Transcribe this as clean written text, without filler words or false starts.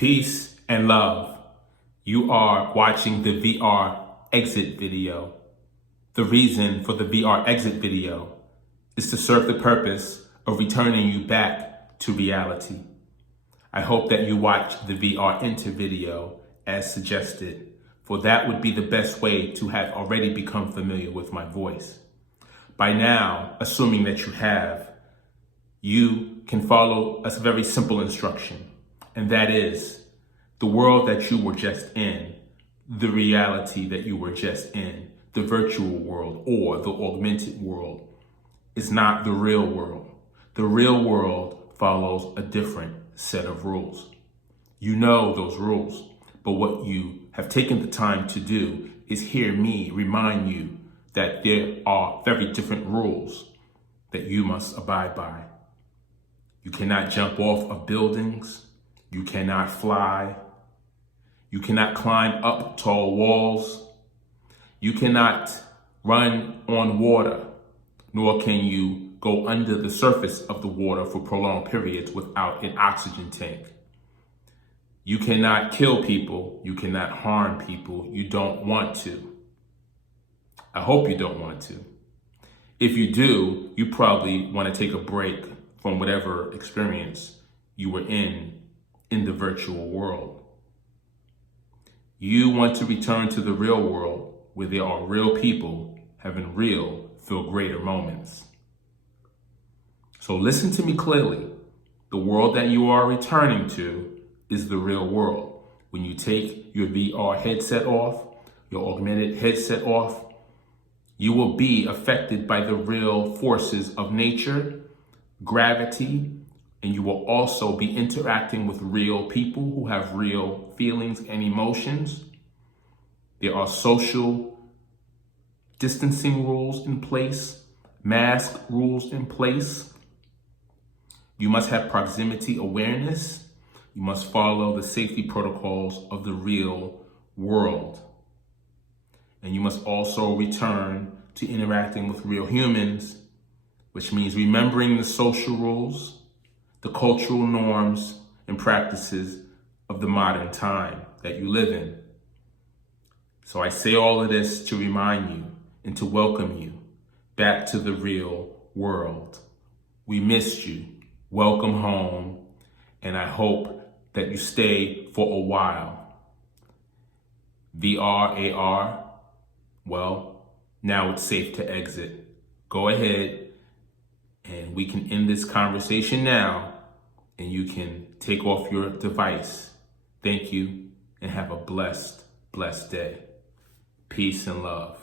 Peace and love. You are watching the VR Exit video. The reason for the VR Exit video is to serve the purpose of returning you back to reality. I hope that you watch the VR Enter video as suggested, for that would be the best way to have already become familiar with my voice. By now, assuming that you have, you can follow a very simple instruction. And that is, the world that you were just in, the reality that you were just in, the virtual world or the augmented world, is not the real world. The real world follows a different set of rules. You know those rules, but what you have taken the time to do is hear me remind you that there are very different rules that you must abide by. You cannot jump off of buildings. You cannot fly. You cannot climb up tall walls. You cannot run on water, nor can you go under the surface of the water for prolonged periods without an oxygen tank. You cannot kill people. You cannot harm people. You don't want to. I hope you don't want to. If you do, you probably want to take a break from whatever experience you were in the virtual world. You want to return to the real world where there are real people having real FeeLgr8r moments. So listen to me clearly. The world that you are returning to is the real world. When you take your VR headset off, your augmented headset off, you will be affected by the real forces of nature, gravity, and you will also be interacting with real people who have real feelings and emotions. There are social distancing rules in place, mask rules in place. You must have proximity awareness. You must follow the safety protocols of the real world. And you must also return to interacting with real humans, which means remembering the social rules, the cultural norms and practices of the modern time that you live in. So I say all of this to remind you and to welcome you back to the real world. We missed you. Welcome home. And I hope that you stay for a while. VR, AR, well, now it's safe to exit. Go ahead and we can end this conversation now, and you can take off your device. Thank you, and have a blessed day. Peace and love.